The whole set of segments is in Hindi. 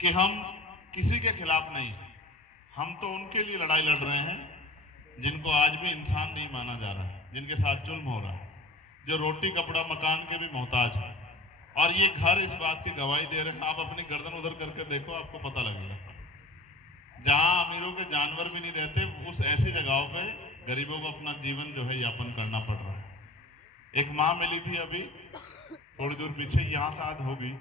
कि हम किसी के खिलाफ नहीं, हम तो उनके लिए लड़ाई लड़ रहे हैं जिनको आज भी इंसान नहीं माना जा रहा है, जिनके साथ जुल्म हो रहा है, जो रोटी कपड़ा मकान के भी मोहताज है। और ये घर इस बात की गवाही दे रहे हैं। आप अपनी गर्दन उधर करके देखो, आपको पता लगेगा। जहां अमीरों के जानवर भी नहीं रहते, उस ऐसी जगहों पे गरीबों को अपना जीवन जो है यापन करना पड़ रहा है। एक माँ मिली थी अभी थोड़ी दूर पीछे, यहां से आज होगी,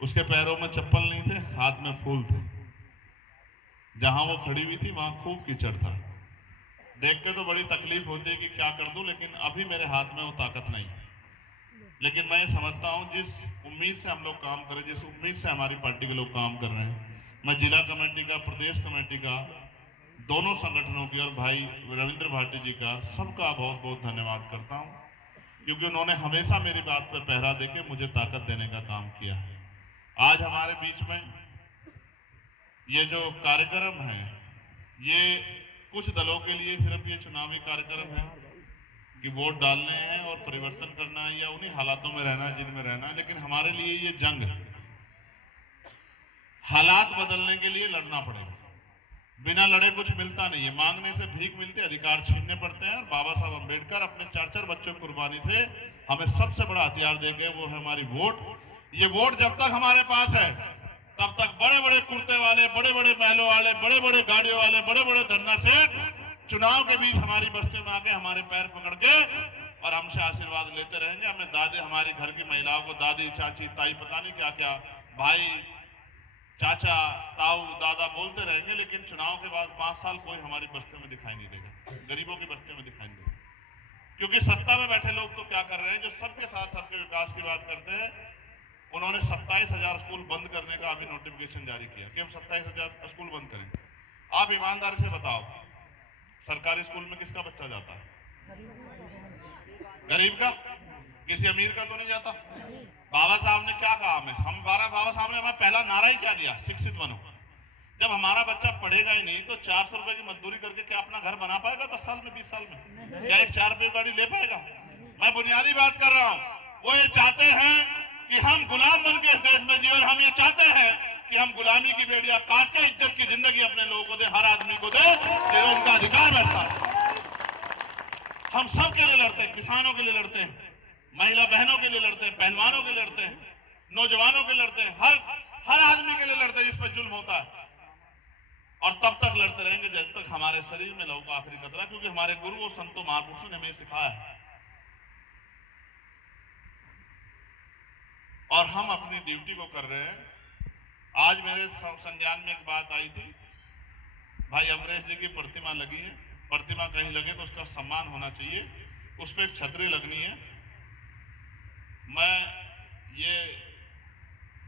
उसके पैरों में चप्पल नहीं थे, हाथ में फूल थे। जहां वो खड़ी हुई थी वहां खूब कीचड़ था। देख के तो बड़ी तकलीफ होती है कि क्या कर दूं, लेकिन अभी मेरे हाथ में वो ताकत नहीं। लेकिन मैं समझता हूं जिस उम्मीद से हम लोग काम करें, जिस उम्मीद से हमारी पार्टी के लोग काम कर रहे हैं, मैं जिला कमेटी का, प्रदेश कमेटी का, दोनों संगठनों की और भाई रविंद्र भाटी जी का, सबका बहुत बहुत धन्यवाद करता हूं, क्योंकि उन्होंने हमेशा मेरी बात पर पहरा देके मुझे ताकत देने का काम किया है। आज हमारे बीच में ये जो कार्यक्रम है, ये कुछ दलों के लिए सिर्फ ये चुनावी कार्यक्रम है कि वोट डालने हैं और परिवर्तन करना है या उन्हीं हालातों में रहना है जिनमें रहना है, लेकिन हमारे लिए ये जंग है। हालात बदलने के लिए लड़ना पड़ेगा। बिना लड़े कुछ मिलता नहीं है, मांगने से भीख मिलती है, अधिकार छीनने पड़ते हैं। और बाबा साहब अंबेडकर अपने 4-4 बच्चों की कुर्बानी से हमें सबसे बड़ा हथियार देंगे, वो है हमारी वोट। ये वोट जब तक हमारे पास है तब तक बड़े बड़े कुर्ते वाले, बड़े बड़े महलों वाले, बड़े बड़े गाड़ियों वाले, बड़े बड़े धरना सेठ चुनाव के बीच हमारी बस्ती में आके हमारे पैर पकड़ के और हमसे आशीर्वाद लेते रहेंगे। हमें दादी, हमारी घर की महिलाओं को दादी, चाची, ताई, पता नहीं क्या क्या, भाई, चाचा, ताऊ, दादा बोलते रहेंगे, लेकिन चुनाव के बाद 5 साल कोई हमारी बस्ती में दिखाई नहीं देगा, गरीबों की बस्ती में दिखाई नहीं देगा। क्योंकि सत्ता में बैठे लोग तो क्या कर रहे हैं, जो सबके साथ सबके विकास की बात करते हैं, उन्होंने 27,000 स्कूल बंद करने का अभी नोटिफिकेशन जारी किया कि हम 27,000 स्कूल बंद करें। आप ईमानदारी से बताओ, सरकारी स्कूल में किसका बच्चा जाता है? गरीब का, किसी अमीर का तो नहीं जाता। बाबा साहब ने क्या कहा हमें, बाबा साहब ने हमें पहला नारा ही क्या दिया, शिक्षित बनो। जब हमारा बच्चा पढ़ेगा ही नहीं तो 400 रुपए की मजदूरी करके क्या अपना घर बना पाएगा 10 साल में, 20 साल में? क्या एक 4 रुपए गाड़ी ले पाएगा? मैं बुनियादी बात कर रहा हूं। वो ये चाहते हैं कि हम गुलाम बन के देश में जिए, और हम ये चाहते हैं कि हम गुलामी की बेड़ियां काट के इज्जत की जिंदगी अपने लोगों को दे, हर आदमी को दे, जो उनका अधिकार रहता है। हम सब के लिए लड़ते हैं, किसानों के लिए लड़ते हैं, महिला बहनों के लिए लड़ते हैं, पहलवानों के लिए लड़ते हैं, नौजवानों के लिए लड़ते हैं, हर आदमी के लिए लड़ते हैं जिस पर जुल्म होता है। और तब तक लड़ते रहेंगे जब तक हमारे शरीर में लहू का आखिरी कतरा, क्योंकि हमारे गुरु और संतों महापुरुषों ने हमें सिखाया है। और हम अपनी ड्यूटी को कर रहे हैं। आज मेरे संज्ञान में एक बात आई थी, भाई अमरेश जी की प्रतिमा लगी है, प्रतिमा कहीं लगे तो उसका सम्मान होना चाहिए, उस पर एक छतरी लगनी है। मैं ये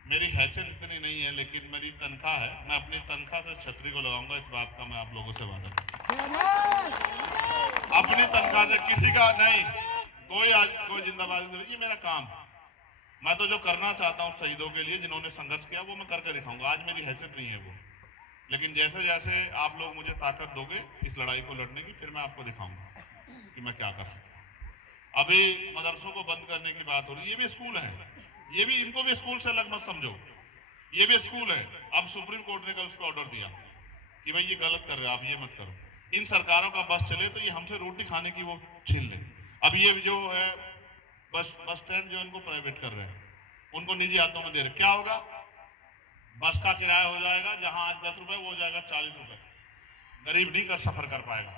मेरी हैसियत इतनी नहीं है, लेकिन मेरी तनख्वाह है, मैं अपनी तनख्वाह से छतरी को लगाऊंगा, इस बात का मैं आप लोगों से वादा करता हूं। अपनी तनख्वाह से, किसी का नहीं, कोई जिंदाबाद, ये मेरा काम। मैं तो जो करना चाहता हूं शहीदों के लिए जिन्होंने संघर्ष किया, वो मैं करके दिखाऊंगा। आज मेरी हैसियत नहीं है वो, लेकिन जैसे जैसे आप लोग मुझे ताकत दोगे इस लड़ाई को लड़ने की, फिर मैं आपको दिखाऊंगा कि मैं क्या कर सकता हूं। अभी मदरसों को बंद करने की बात हो रही है, ये भी स्कूल है, ये भी, इनको भी स्कूल से अलग मत समझो, ये भी स्कूल है। अब सुप्रीम कोर्ट ने कल उसको ऑर्डर दिया कि भाई ये गलत कर रहे हो आप, ये मत करो। इन सरकारों का बस चले तो ये हमसे रोटी खाने की वो छीन ले। अब ये जो है बस स्टैंड जो इनको प्राइवेट कर रहे हैं, उनको निजी हाथों में दे रहे, क्या होगा? बस का किराया हो जाएगा, जहां आज 10 रुपए वो हो जाएगा 40 रुपए, गरीब नहीं कर सफर कर पाएगा।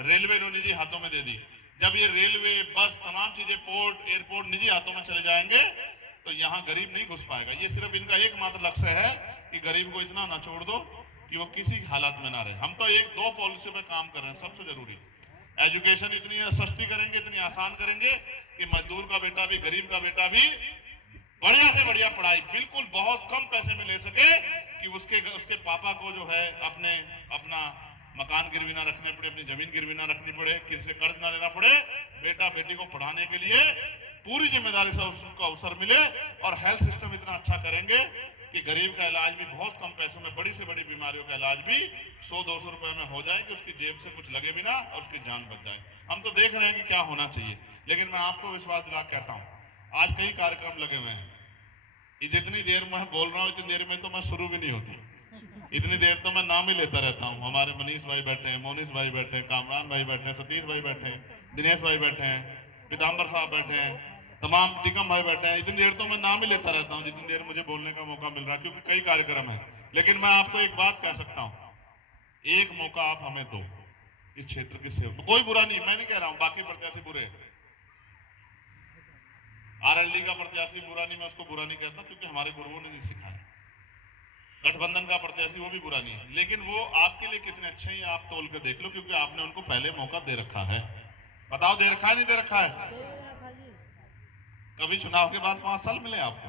रेलवे ने निजी हाथों में दे दी। जब ये रेलवे, बस, तमाम चीजें, पोर्ट, एयरपोर्ट निजी हाथों में चले जाएंगे तो यहाँ गरीब नहीं घुस पाएगा। ये सिर्फ इनका एकमात्र लक्ष्य है कि गरीब को इतना ना छोड़ दो कि वो किसी हालात में ना रहे। हम तो एक दो पॉलिसी पे काम कर रहे हैं, सबसे जरूरी एजुकेशन इतनी सस्ती करेंगे, इतनी आसान करेंगे कि मजदूर का बेटा भी, गरीब का बेटा भी बढ़िया से बढ़िया पढ़ाई बिल्कुल बहुत कम पैसे में ले सके, कि उसके पापा को जो है अपना मकान गिरवी ना रखने पड़े, अपनी जमीन गिरवी ना रखनी पड़े, किसी से कर्ज ना लेना पड़े, बेटा बेटी को पढ़ाने के लिए पूरी जिम्मेदारी से उसको अवसर मिले। और हेल्थ सिस्टम इतना अच्छा करेंगे कि गरीब का इलाज भी बहुत कम पैसों में, बड़ी से बड़ी बीमारियों का इलाज भी 100-200 रुपए में हो जाए, कि उसकी जेब से कुछ लगे भी ना और उसकी जान बच जाए। हम तो देख रहे हैं कि क्या होना चाहिए, लेकिन मैं आपको विश्वास दिला कहता हूं, आज कई कार्यक्रम लगे हुए हैं, ये जितनी देर मैं बोल रहा हूँ इतनी देर में तो मैं शुरू भी नहीं होती, इतनी देर तो मैं नाम ही लेता रहता हूँ। हमारे मनीष भाई बैठे हैं, मोनिश भाई बैठे हैं, कामरान भाई बैठे हैं, सतीश भाई बैठे हैं, दिनेश भाई बैठे हैं, पीताम्बर साहब बैठे हैं, तमाम टिकम भाई बैठे हैं। इतनी देर तो मैं नाम ही लेता रहता हूँ जितनी देर मुझे बोलने का मौका मिल रहा है, क्योंकि कई कार्यक्रम है। लेकिन मैं आपको एक बात कह सकता हूँ, एक मौका आप हमें दो इस क्षेत्र की सेवा। कोई बुरा नहीं, मैं नहीं कह रहा हूँ बाकी प्रत्याशी बुरे, आरएलडी का प्रत्याशी बुरा नहीं, मैं उसको बुरा नहीं कहता, क्योंकि हमारे गुरुओं ने नहीं सिखाया। गठबंधन का प्रत्याशी वो भी बुरा नहीं है, लेकिन वो आपके लिए कितने अच्छे हैं आप तोल के देख लो, क्योंकि आपने उनको पहले मौका दे रखा है। बताओ दे रखा है नहीं दे रखा है? कभी चुनाव के बाद 5 साल मिले आपको?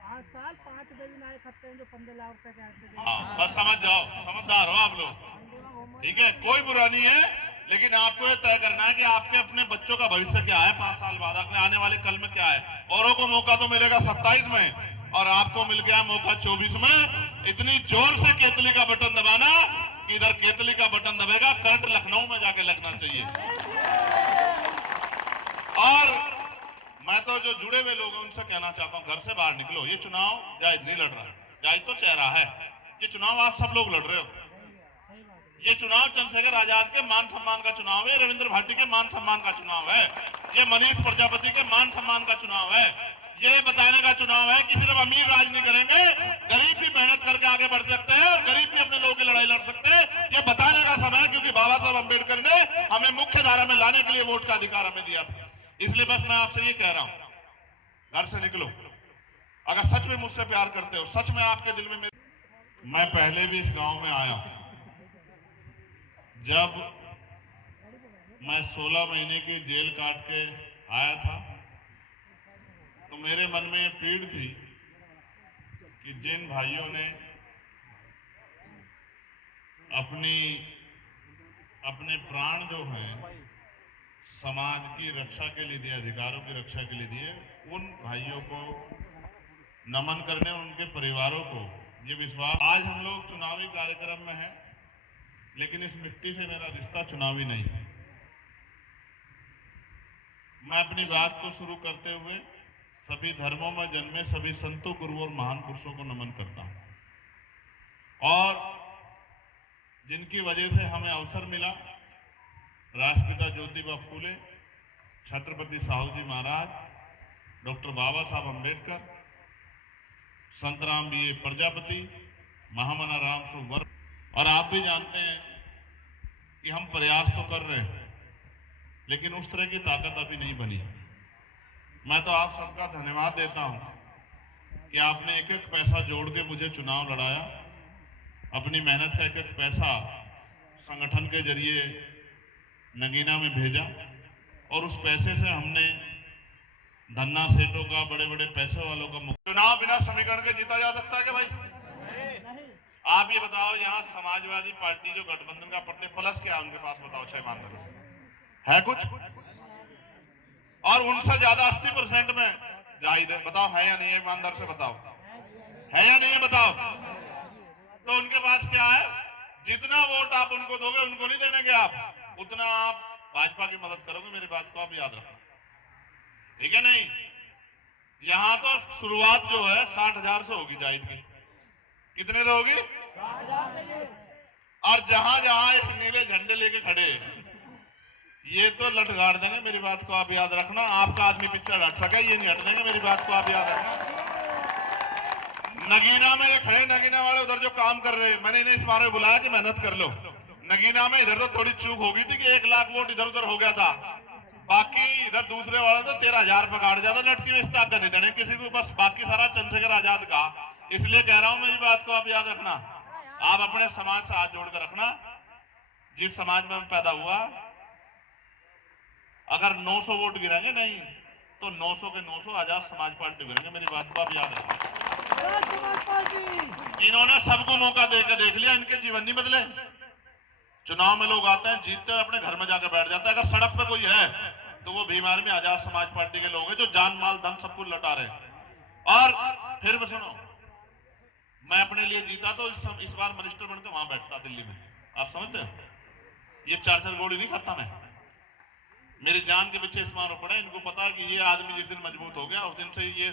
5 साल 5 दिन नायक हफ्ते हैं जो 15 लाख रुपए के आते हाँ, बस समझ जाओ, समझदार हो आप लोग, ठीक है, कोई बुरा नहीं है। लेकिन आपको ये तय करना है कि आपके अपने बच्चों का भविष्य क्या है 5 साल बाद, अपने आने वाले कल में क्या है। औरों को मौका तो मिलेगा 27 में और आपको मिल गया मौका 24 में। इतनी जोर से केतली का बटन दबाना कि इधर केतली का बटन दबेगा, करंट लखनऊ में जाके लगना चाहिए। और मैं तो जो जुड़े हुए लोग हैं उनसे कहना चाहता हूं, घर से बाहर निकलो। ये चुनाव जायज नहीं लड़ रहा है, जायज तो चेहरा है, ये चुनाव आप सब लोग लड़ रहे हो। ये चुनाव चंद्रशेखर आजाद के मान सम्मान का चुनाव है, रविंद्र भाटी के मान सम्मान का चुनाव है, ये मनीष प्रजापति के मान सम्मान का चुनाव है। ये बताने का चुनाव है कि सिर्फ अमीर राज नहीं करेंगे, गरीब भी मेहनत करके आगे बढ़ सकते हैं और गरीब भी अपने लोगों की लड़ाई लड़ सकते हैं। ये बताने का समय है, क्योंकि बाबा साहब अम्बेडकर ने हमें मुख्य धारा में लाने के लिए वोट का अधिकार हमें दिया था। इसलिए बस मैं आपसे ये कह रहा हूं, घर से निकलो। अगर सच में मुझसे प्यार करते हो, सच में आपके दिल में मैं पहले भी इस गांव में आया हूं। जब मैं 16 महीने की जेल काट के आया था तो मेरे मन में ये पीड़ थी कि जिन भाइयों ने अपने प्राण जो हैं समाज की रक्षा के लिए दिए, अधिकारों की रक्षा के लिए दिए, उन भाइयों को नमन करने, उनके परिवारों को ये विश्वास। आज हम लोग चुनावी कार्यक्रम में हैं, लेकिन इस मिट्टी से मेरा रिश्ता चुनावी नहीं है। मैं अपनी बात को शुरू करते हुए सभी धर्मों में जन्मे सभी संतों, गुरुओं और महान पुरुषों को नमन करता हूं, और जिनकी वजह से हमें अवसर मिला, राष्ट्रपिता ज्योतिबा फूले, छत्रपति साहू जी महाराज, डॉक्टर बाबा साहब अम्बेडकर, संत राम बी प्रजापति, महामना राम सुवर्ग। और आप भी जानते हैं कि हम प्रयास तो कर रहे हैं, लेकिन उस तरह की ताकत अभी नहीं बनी। मैं तो आप सबका धन्यवाद देता हूं कि आपने एक एक पैसा जोड़ के मुझे चुनाव लड़ाया, अपनी मेहनत का एक एक पैसा संगठन के जरिए नगीना में भेजा, और उस पैसे से हमने धन्ना सेठों का, बड़े बड़े पैसे वालों का चुनाव बिना समीकरण के जीता जा सकता है क्या भाई? आप ये बताओ, यहाँ समाजवादी पार्टी जो गठबंधन का प्रत्येक प्लस क्या है उनके पास, बताओ 6 ईमानदारी है कुछ? और उनसे ज्यादा 80% में जाहिद है, बताओ है या नहीं है? ईमानदार से बताओ, है या नहीं है? बताओ। तो उनके पास क्या है? जितना वोट आप उनको दोगे, उनको नहीं देंगे आप, उतना आप भाजपा की मदद करोगे। मेरी बात को आप याद रखो, ठीक है? नहीं, यहां तो शुरुआत जो है 60,000 से होगी जाहिद की। कितने से होगी? और जहां जहां इस नीले झंडे लेके खड़े, ये तो लट गाड़ देंगे। मेरी बात को आप याद रखना, आपका आदमी पिक्चर हट सके, ये नहीं हट देंगे। मेरी बात को आप याद रखना। नगीना में ये खड़े, नगीना वाले उधर जो काम कर रहे हैं, मैंने इन्हें इस बारे में बुलाया कि मेहनत कर लो। नगीना में इधर तो थोड़ी चूक हो गई थी कि 1 लाख वोट इधर उधर हो गया था, बाकी इधर दूसरे वाले तो 13,000 पे काट जाता। लटकी में इस ताकत नहीं देने किसी को, बस बाकी सारा चंद्रशेखर आजाद का। इसलिए कह रहा हूं, मेरी बात को आप याद रखना। आप अपने समाज से हाथ जोड़कर रखना। जिस समाज में पैदा हुआ, अगर 900 वोट गिरेंगे नहीं तो 900 के 900 आजाद समाज पार्टी गिरेंगे। मेरी बात को आप याद रखना। इन्होंने सबको मौका देकर देख लिया, इनके जीवन नहीं बदले। चुनाव में लोग आते हैं, जीतते हैं, अपने घर में जाकर बैठ जाता है। अगर सड़क पे कोई है तो वो बीमार में आजाद समाज पार्टी के लोग हैं, जो जान माल धन सब कुछ लौटा रहे। और फिर भी सुनो, मैं अपने लिए जीता तो इस बार मिनिस्टर बनकर वहां बैठता दिल्ली में। आप समझते हो? ये 4 गोली नहीं खाता मैं। मेरी जान के पीछे इस मारो पड़ा। इनको पता है कि ये आदमी जिस दिन मजबूत हो गया उस दिन से ये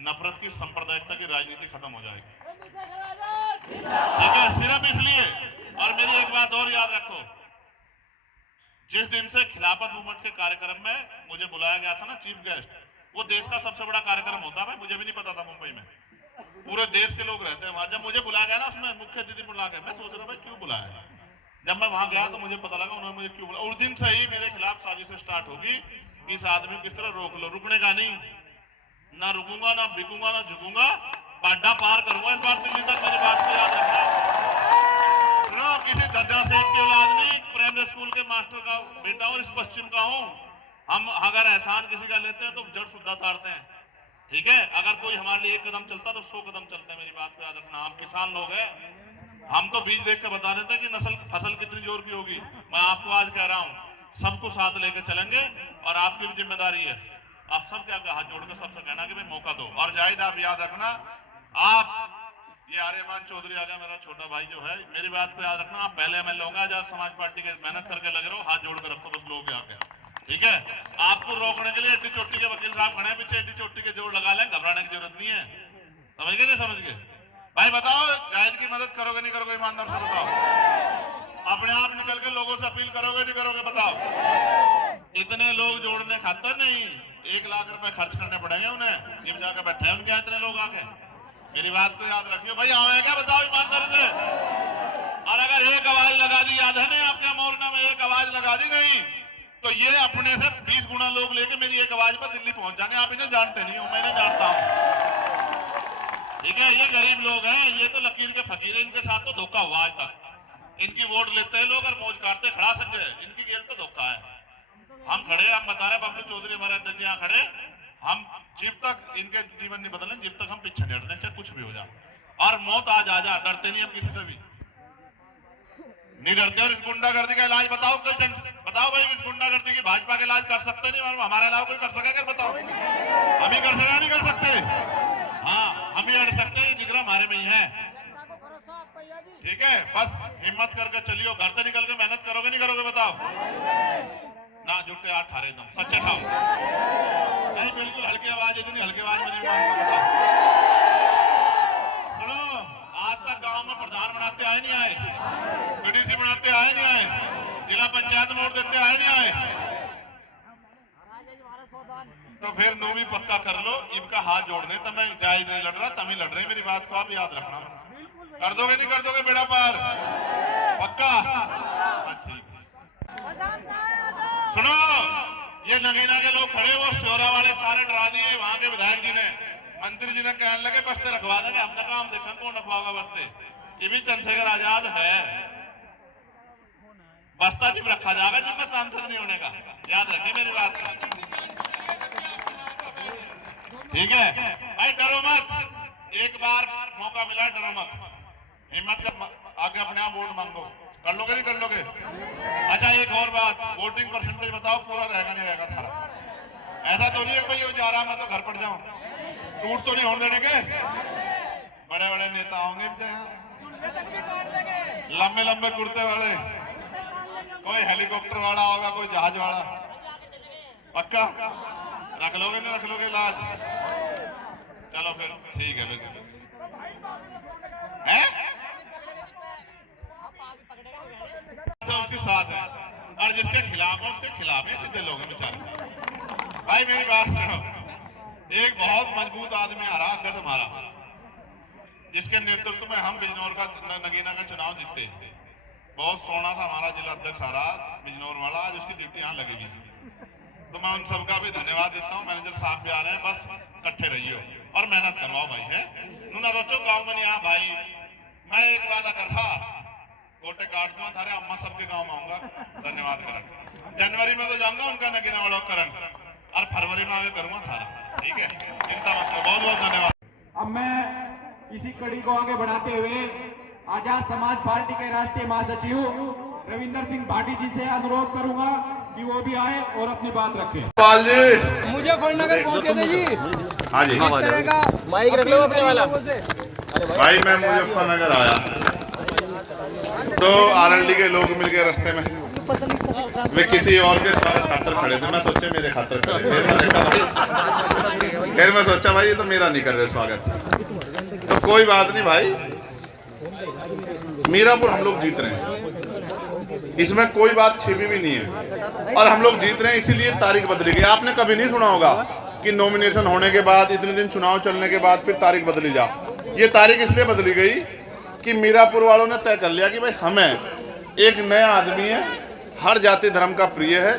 नफरत की सांप्रदायिकता की राजनीति खत्म हो जाएगी। ठीक है, सिर्फ इसलिए। और मेरी एक बात और याद रखो, जिस दिन से खिलाफत मूवमेंट के कार्यक्रम में मुझे बुलाया गया था ना चीफ गेस्ट, वो देश का सबसे बड़ा कार्यक्रम होता है। मुझे भी नहीं पता था, मुंबई में पूरे देश के लोग रहते हैं वहां। जब मुझे बुलाया गया ना, उसमें मुख्य अतिथि बुला गया, मैं सोच रहा भाई क्यों बुलाया है। जब मैं वहां गया तो मुझे पता लगा उन्होंने मुझे क्यों बुलाया। उस दिन से ही मेरे खिलाफ साजिश स्टार्ट होगी कि इस आदमी को किस तरह रोक लो। रुकने का नहीं, ना रुकूंगा, ना बिकूंगा, ना झुकूंगा, बाड्डा पार करूंगा इस बार दिल्ली तक। मेरी बात को याद रखना। किसी दर्जा सेठ की औलाद नहीं, प्राइमरी स्कूल के मास्टर का बेटा और इस पश्चिम का हूं। हम अगर एहसान किसी का लेते हैं तो जड़ शुद्धा तारते हैं। ठीक है, अगर कोई हमारे लिए एक कदम चलता तो 100 कदम चलते हैं। मेरी बात को याद रखना। हम किसान लोग हैं, हम तो बीज देख के बता देते हैं कि नस्ल फसल कितनी जोर की होगी। मैं आपको आज कह रहा हूं, सबको साथ लेकर चलेंगे और आपकी भी जिम्मेदारी है। आप सबके आगे हाथ जोड़कर सबसे कहना कि भाई मौका दो। और जाहिद आप याद रखना, आप ये आर्यमान चौधरी आ गया, मेरा छोटा भाई जो है, मेरी बात को याद रखना। आप पहले एमएलए होंगे, आज समाज पार्टी के मेहनत करके लगे रहो, हाथ जोड़ कर रखो बस लोग आके। ठीक है, आपको रोकने के लिए एड्डी चोटी के वकील साहब खड़े हैं पीछे, एड्डी चोटी के जोड़ लगा लें, घबराने की जरूरत नहीं है। समझ गए, नहीं समझ गए? भाई बताओ, जाहिद की मदद करोगे नहीं करोगे? ईमानदार से बताओ। अपने आप निकल के लोगों से अपील करोगे नहीं करोगे? बताओ। इतने लोग जोड़ने खातर नहीं, 1 लाख रुपए खर्च करने पड़ेंगे उन्हें। जिम जाकर बैठे हैं उनके यहाँ इतने लोग आके। मेरी बात को याद रखियो भाई, आवे क्या? बताओ ईमानदार से। और अगर एक आवाज लगा दी, याद है नहीं आपके मोरना में एक आवाज लगा दी नहीं, तो ये अपने से 20 गुना लोग लेके मेरी एक आवाज पर दिल्ली पहुंच जाने। आप इन्हें जानते नहीं हो, मैं इन्हें जानता हूं। ठीक है, ये गरीब लोग हैं, ये तो लकीर के फकीर हैं। इनके साथ तो धोखा हुआ आज तक। इनकी वोट लेते हैं लोग और मौज काटते खड़ा संजय, इनकी खेल तो धोखा है। हम खड़े, हम बता रहे, बबलू चौधरी हमारे अध्यक्ष यहाँ खड़े, हम जब तक इनके जीवन नहीं बदलें, जब तक हम पीछे नहीं हटने, चाहे कुछ भी हो जाए। और मौत आज आ जा, डरते नहीं हम किसी से भी नहीं डरते। और इस गुंडागर्दी का इलाज बताओ, कोई बताओ भाई, इस गुंडागर्दी की भाजपा का इलाज कर सकते नहीं, हमारे अलावा कोई कर सकेगा? बताओ, हम ही कर सकेगा? नहीं कर सकते। हाँ, हम ही अड़ सकते हैं, जिगरा हमारे में ही है। ठीक है, बस हिम्मत करके चलियो, घर से निकल के मेहनत करोगे नहीं करोगे? बताओ ना, जुटे 8 ठारे एकदम सच्चे ठाओ। नहीं, बिल्कुल हल्की आवाज, इतनी हल्की आवाज में नहीं मानता। बताओ, सुनो, आज तक गांव में प्रधान बनाते आए नहीं आए, पीडीसी बनाते आए नहीं आए, जिला पंचायत में वोट देते आए नहीं आए, तो फिर नो भी पक्का कर लो। इनका हाथ जोड़ दे, तब मैं जायज नहीं लड़ रहा, तब ही लड़ रहे। मेरी बात को आप याद रखना। कर दोगे नहीं कर दोगे बेड़ा पार? पक्का? ठीक। सुनो, ये नगीना के लोग खड़े, वो शोरा वाले सारे डरा दिए। वहां के विधायक जी ने, मंत्री जी ने कहने लगे बस्ते रखवा देंगे। हमने काम देखा कौन रखवाओगा बस्ते? ये भी चंद्रशेखर आजाद है, बस्ता जिम रखा जाएगा जिसमें सांसद नहीं होने का। याद रखिए मेरी बात का। ठीक है भाई, डरो मत। एक बार मौका मिला है, डरो मत, हिम्मत कर आगे अपने आप वोट मांगो। कर लोगे नहीं कर लोगे? अच्छा, एक और बात, वोटिंग परसेंटेज बताओ, पूरा रहेगा नहीं रहेगा थारा? ऐसा तो नहीं है भाई वो जा रहा मैं तो घर पड़ जाऊं, टूट तो नहीं होने देने के? बड़े बड़े नेता होंगे लंबे लंबे कुर्ते वाले, कोई हेलीकॉप्टर वाला होगा, कोई जहाज वाला। पक्का रख लोगे नहीं रख लोगे इलाज? चलो फिर ठीक है, फिर तो उसके साथ है, और जिसके खिलाफ है उसके खिलाफ है। सीधे लोग हैं बेचारे। भाई मेरी बात सुनो, एक बहुत मजबूत आदमी आ रहा, कदम आ रहा, जिसके नेतृत्व में हम बिजनौर का नगीना का चुनाव जीतते हैं। बहुत सोना सा हमारा जिला अध्यक्ष आ रहा बिजनौर वाला, आज उसकी ड्यूटी यहाँ लगेगी। तो मैं उन सबका भी धन्यवाद देता हूँ। मैनेजर साहब भी आ रहे हैं, बस इकट्ठे रहिए और मेहनत करवाओ भाई। है ना, रोचो गाँव में नहीं आ भाई। मैं एक वादा कर रहा, कोटे काट दूंगा थारे अम्मा सबके गाँव में आऊंगा। धन्यवाद करण, जनवरी में तो जाऊंगा उनका नगीना वाला करण, और फरवरी में आगे करूंगा थारा। ठीक है, चिंता मत करो। बहुत बहुत धन्यवाद। अब मैं इसी कड़ी को आगे बढ़ाते हुए आजाद समाज पार्टी के राष्ट्रीय महासचिव रविंदर सिंह भाटी जी से अनुरोध करूंगा कि वो भी आए और अपनी बात रखें। मुजफ्फरनगर पहुंचे थे जी। हाँ जी, इस तरह का माइक रख लो अपने वाला। भाई मैं मुजफ्फरनगर आया तो आरएलडी के लोग मिलके रास्ते में वे किसी और के स्वागत खातर खड़े थे, मैं सोचा मेरे खातर खड़े, फिर मैं सोचा भाई ये तो मेरा नहीं कर रहे स्वागत। तो कोई बात नहीं भाई, मीरापुर हम लोग जीत रहे हैं, इसमें कोई बात छिपी भी नहीं है, और हम लोग जीत रहे हैं इसीलिए तारीख बदली गई। आपने कभी नहीं सुना होगा कि नॉमिनेशन होने के बाद इतने दिन चुनाव चलने के बाद फिर तारीख बदली जा। ये तारीख इसलिए बदली गई कि मीरापुर वालों ने तय कर लिया कि भाई हमें एक नया आदमी है, हर जाति धर्म का प्रिय है,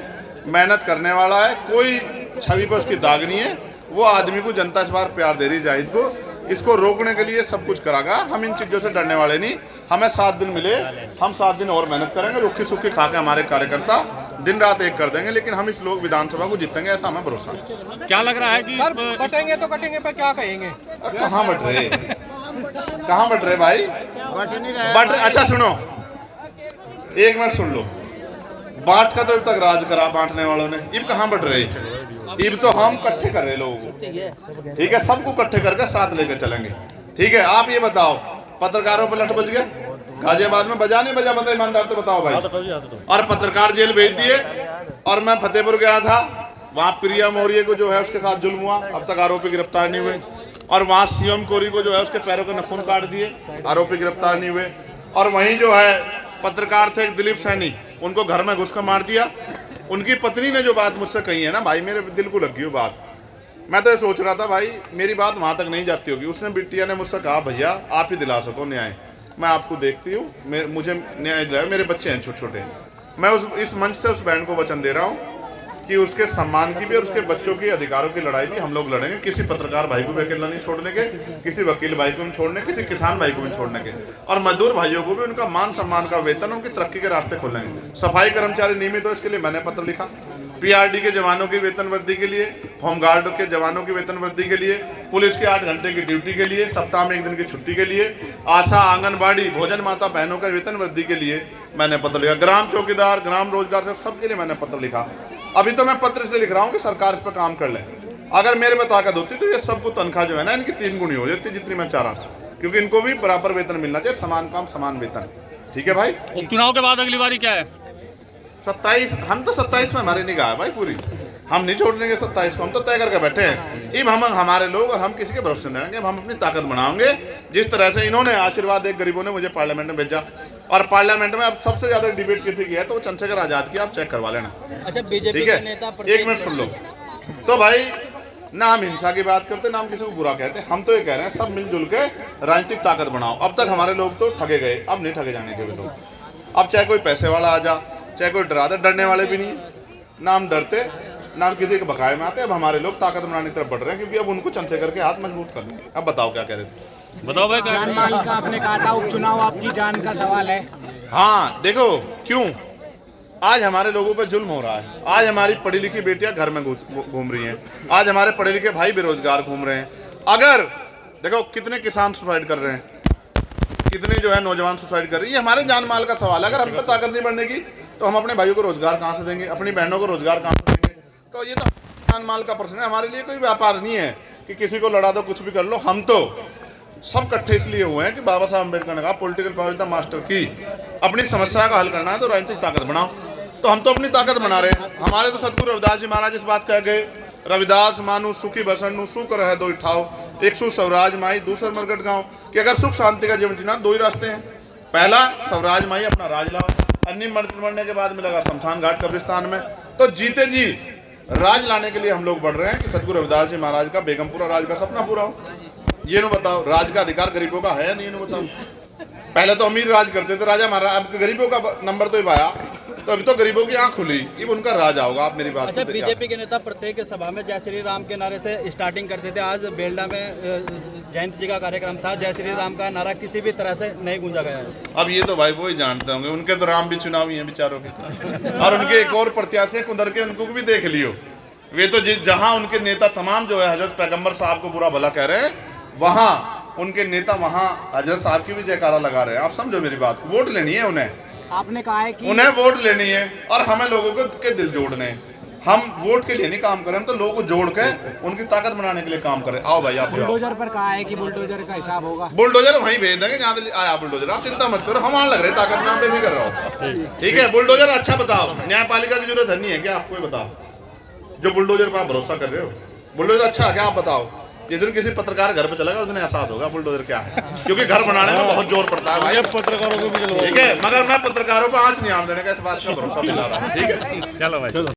मेहनत करने वाला है, कोई छवि पर उसकी दाग नहीं है, वो आदमी को जनता इस बार प्यार दे रही जाहिद को, इसको रोकने के लिए सब कुछ करागा। हम इन चीज़ों से डरने वाले नहीं, हमें 7 दिन मिले, हम 7 दिन और मेहनत करेंगे, रुखी सुखी खा के हमारे कार्यकर्ता दिन रात एक कर देंगे, लेकिन हम इस लोग विधानसभा को जीतेंगे, ऐसा हमें भरोसा है। क्या लग रहा है कि कटेंगे तो कटेंगे, पर क्या कहेंगे? कहाँ बट रहे, कहाँ बट रहे भाई, बट अच्छा सुनो, एक मिनट सुन लो, बांट का तो अब तक राज करा बांटने वालों ने, इब कहाँ बट रहे, इब तो हम इकट्ठे कर रहे लोगों को, ठीक है, सबको इकट्ठे करके साथ लेकर चलेंगे, ठीक है। आप ये बताओ, पत्रकारों पर लठ बज गए, गाजियाबाद में बजा नहीं बजा, बता ईमानदार तो बताओ भाई। और पत्रकार जेल भेज दिए, और मैं फतेहपुर गया था, वहाँ प्रिया मौर्य को जो है उसके साथ जुल्म हुआ, अब तक आरोपी गिरफ्तार नहीं हुए, और वहाँ सीएम कोरी को जो है उसके पैरों के नखून काट दिए, आरोपी गिरफ्तार नहीं हुए, और वहीं जो है पत्रकार थे दिलीप सैनी, उनको घर में घुस कर मार दिया। उनकी पत्नी ने जो बात मुझसे कही है ना भाई, मेरे दिल को लगी वो बात। मैं तो ये सोच रहा था भाई मेरी बात वहाँ तक नहीं जाती होगी, उसने बिटिया ने मुझसे कहा भैया आप ही दिला सको न्याय, मैं आपको देखती हूँ, मुझे न्याय दिलाए, मेरे बच्चे हैं छोटे छोटे। मैं इस मंच से उस बहन को वचन दे रहा हूँ कि उसके सम्मान की भी और उसके बच्चों के अधिकारों की लड़ाई भी हम लोग लड़ेंगे, किसी पत्रकार भाई को भी अकेला नहीं छोड़ने के, किसी वकील भाई को नहीं छोड़ने, किसी किसान भाई को भी छोड़ने के, और मजदूर भाइयों को भी उनका मान सम्मान का वेतन, उनकी तरक्की के रास्ते खोलेंगे। सफाई कर्मचारी नियमित हो इसके लिए मैंने पत्र लिखा, पीआरडी के जवानों की वेतन वृद्धि के लिए, होमगार्ड के जवानों की वेतन वृद्धि के लिए, पुलिस के 8 घंटे की ड्यूटी के लिए, सप्ताह में 1 दिन की छुट्टी के लिए, आशा आंगनबाड़ी भोजन माता बहनों का वेतन वृद्धि के लिए मैंने पत्र लिखा, ग्राम चौकीदार ग्राम रोजगार से सबके लिए मैंने पत्र लिखा। अभी तो मैं पत्र से लिख रहा हूँ कि सरकार इस पर काम कर ले, अगर मेरे में ताकत होती तो ये सबको तनख्वाह जो है ना इनकी 3 गुनी हो जाती जितनी मैं चाह रहा था, क्योंकि इनको भी बराबर वेतन मिलना चाहिए, समान काम समान वेतन, ठीक है भाई। चुनाव के बाद अगली बारी क्या है? 27, हम तो 27 में हमारी निगाह है भाई पूरी, हम नहीं छोड़ देंगे 27 को, हम तो तय करके बैठे हैं। अब हम हमारे लोग और हम किसी के भरोसे नहीं रहेंगे, हम अपनी ताकत बनाएंगे। जिस तरह से इन्होंने आशीर्वाद एक गरीबों ने मुझे पार्लियामेंट में भेजा, और पार्लियामेंट में अब सबसे ज्यादा डिबेट किसी की है तो वो चंद्रशेखर आजाद की, आप चेक करवा लेना। अच्छा, बीजेपी ठीक के है, नेता 1 मिनट सुन लो। तो भाई ना हम हिंसा की बात करते ना हम किसी को बुरा कहते, हम तो ये कह रहे हैं सब मिलजुल के राजनीतिक ताकत बनाओ। अब तक हमारे लोग तो ठगे गए, अब नहीं ठगे जाने के लोग। अब चाहे कोई पैसे वाला आ जा, चाहे कोई डरा दे, डरने वाले भी नहीं, ना हम डरते ना हम किसी के बकाये में आते। अब हमारे लोग ताकत बनाने की तरफ बढ़ रहे हैं, क्योंकि अब उनको चंद्रशेखर के हाथ मजबूत करने हैं। अब बताओ क्या कह रहे थे? बताओ भाई। जान माल का आपने कहा था, उपचुनाव आपकी जान का सवाल है। हाँ देखो क्यों आज हमारे लोगों पर जुल्म हो रहा है, आज हमारी पढ़ी लिखी बेटियां घर में घूम रही हैं, आज हमारे पढ़े लिखे भाई बेरोजगार घूम रहे हैं। अगर देखो कितने किसान सुसाइड कर रहे हैं, कितने जो है नौजवान सुसाइड कर रही है, ये हमारे जान माल का सवाल है। अगर हम पे ताकत नहीं बढ़ने की तो हम अपने भाइयों को रोजगार कहाँ से देंगे, अपनी बहनों को रोजगार कहाँ से देंगे? तो ये तो जान माल का प्रश्न है, हमारे लिए कोई व्यापार नहीं है कि किसी को लड़ा दो कुछ भी कर लो। हम तो सब इकट्ठे इसलिए हुए हैं कि बाबा साहब अम्बेडकर ने कहा political power is the master की, अपनी समस्या का हल करना है तो राजनीतिक ताकत बनाओ। तो हम तो अपनी ताकत बना रहे हैं। हमारे तो सतगुरु रविदास जी महाराज इस बात कह गए, रविदास मानु सुखी बसन सुख रहे दो ठाव, एक सु स्वराज माई दूसर मरगट गाँव, कि अगर सुख शांति का जीवन जीना 2 ही रास्ते हैं। पहला स्वराज माई अपना राज लाओ, अन्य मरने के बाद मिलेगा शमशान घाट कब्रिस्तान में। तो जीते जी राज लाने के लिए हम लोग बढ़ रहे हैं कि सतगुरु रविदास जी महाराज का बेगमपुरा राज का सपना पूरा हो। ये नो बताओ राज का अधिकार गरीबों का है या नहीं, नो बताओ। पहले तो अमीर राज करते थे राजा महाराज, अब गरीबों का नंबर तो आया, तो अभी तो गरीबों की आंख खुली, अब उनका राज आओगा। आप मेरी बात अच्छा, बीजेपी के नेता प्रत्येक सभा में जय श्री राम के नारे से स्टार्टिंग करते थे। आज बेलडा में जयंत जी का कार्यक्रम था, जय श्री राम का नारा किसी भी तरह से नहीं गूंजा गया है। अब ये तो भाई वो ही जानते होंगे, उनके तो राम भी चुनावी हैं बेचारों के, और उनके एक और प्रत्याशी कुंदर के, उनको भी देख लियो। वे तो जहाँ उनके नेता तमाम जो है हजरत पैगम्बर साहब को बुरा भला कह रहे हैं, वहाँ उनके नेता वहाँ हजरत साहब की भी जयकारा लगा रहे हैं। आप समझो मेरी बात, वोट लेनी है उन्हें, आपने कहा है कि उन्हें वोट लेनी है और हमें लोगों के दिल जोड़ने हैं। हम वोट के लिए नहीं काम करें, हम तो लोगों को जोड़ के उनकी ताकत बनाने के लिए काम करें। आओ भाई आप आओ। बुलडोजर पर कहा है कि बुलडोजर का हिसाब होगा। बुलडोजर वहीं भेज देंगे जहाँ से आया बुलडोजर, आप चिंता मत करो, हम वहाँ लग रहे ताकत में, पे भी कर रहा हूँ। ठीक है, बुलडोजर अच्छा बताओ, न्यायपालिका की जरूरत नहीं है क्या आपको? बताओ जो बुलडोजर पर आप भरोसा कर रहे हो, बुलडोजर अच्छा है क्या आप बताओ? जिस दिन किसी पत्रकार घर पे चलेगा उस दिन एहसास होगा बुलडोजर क्या है, क्योंकि घर बनाने में बहुत जोर पड़ता है भाई पत्रकारों को भी। ठीक है, मगर मैं पत्रकारों पर आंच नहीं आने देने का, इस बात का भरोसा दिला रहा हूँ। ठीक है, चलो भाई चलो।